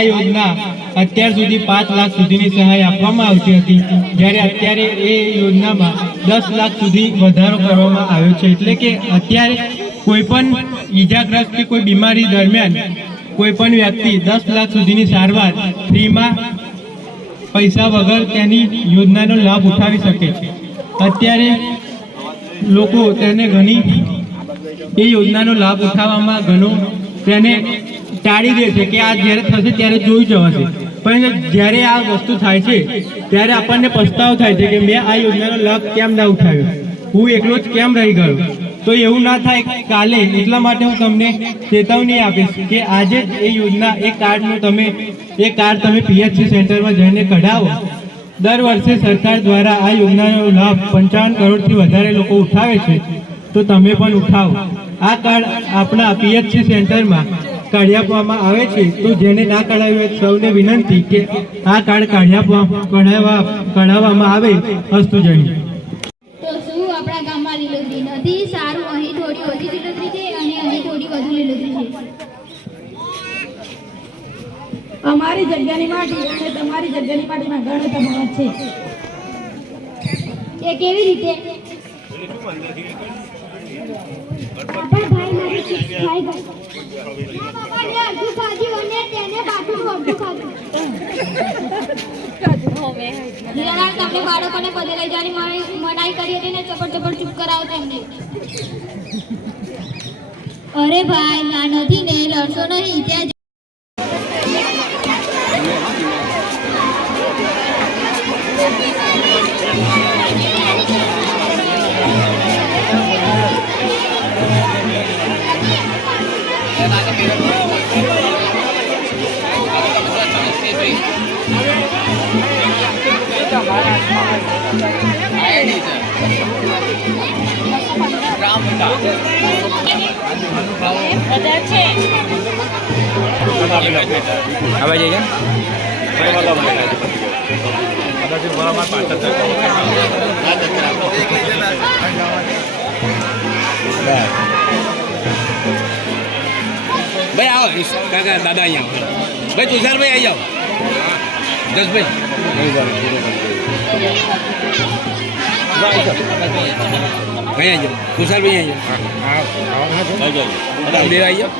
આ યોજના અત્યાર સુધી 5 લાખ સુધીની સહાય આપવામાં આવતી હતી, જ્યારે અત્યારે એ યોજનામાં 10 લાખ સુધી વધારો કરવામાં આવ્યો છે। એટલે કે અત્યારે કોઈ પણ ઈજાગ્રસ્ત કે કોઈ બીમારી દરમિયાન કોઈ પણ વ્યક્તિ 10 લાખ સુધીની સારવાર ફ્રીમાં પૈસા વગર તેની યોજનાનો લાભ ઉઠાવી શકે છે। અત્યારે લોકો તેને ઘણી એ યોજનાનો લાભ ઉઠાવવામાં ઘણો તેને ટાળી દે છે કે આ જ્યારે થશે ત્યારે જોઈ જવાશે, પણ જ્યારે આ વસ્તુ થાય છે ત્યારે આપણને પસ્તાવો થાય છે કે મેં આ યોજનાનો લાભ કેમ ના ઉઠાવ્યો, હું એકલો જ કેમ રહી ગયો। તો એવું ના થાય કાલે, એટલા માટે હું તમને ચેતવણી આપીશ કે આજે જ એ યોજના એ કાર્ડ તમે પીએચસી સેન્ટરમાં જઈને કઢાવો। દર વર્ષે સરકાર દ્વારા આ યોજનાનો લાભ 55 કરોડથી વધારે લોકો ઉઠાવે છે, તો તમે પણ ઉઠાવો। આ કાર્ડ આપણા પીએચસી સેન્ટરમાં કાઢી આપવામાં આવે છે, તો જેને ના કઢાવ્યું સૌને વિનંતી કે આ કાર્ડ કઢાવવામાં આવે। અસ્તુ જય હિન્દ। તો શું આપણા ગામમાં લીલોતરી નથી? સારું, અહીં થોડી ઓછી લીલોતરી છે અને અહીં થોડી વધુ લીલોતરી છે। અમારી જગ્યાની માટી અને તમારી જગ્યાની માટીમાં ઘણો તફાવત છે। એ કેવી રીતે? ભાઈ મારી ચિપ્સ ખાઈ ગઈ. બાપાને અડધું ખાધું અને તેને બાકીનું અડધું ખાધું. હીરાલાલ, તમને બાળકોને પદે લઈ જવાની મનાઈ કરી હતી ને, ચપડ ચૂપ કરાવો તેમને। અરે ભાઈ, ના નથી ને, લડશો નહીં ત્યાં भाई आओ काका दादा यहाँ भाई तुषार भाई आई जाओ 10 भाई भाई आ जाओ तुषार भाई आ जाओ आ जाओ आ जाओ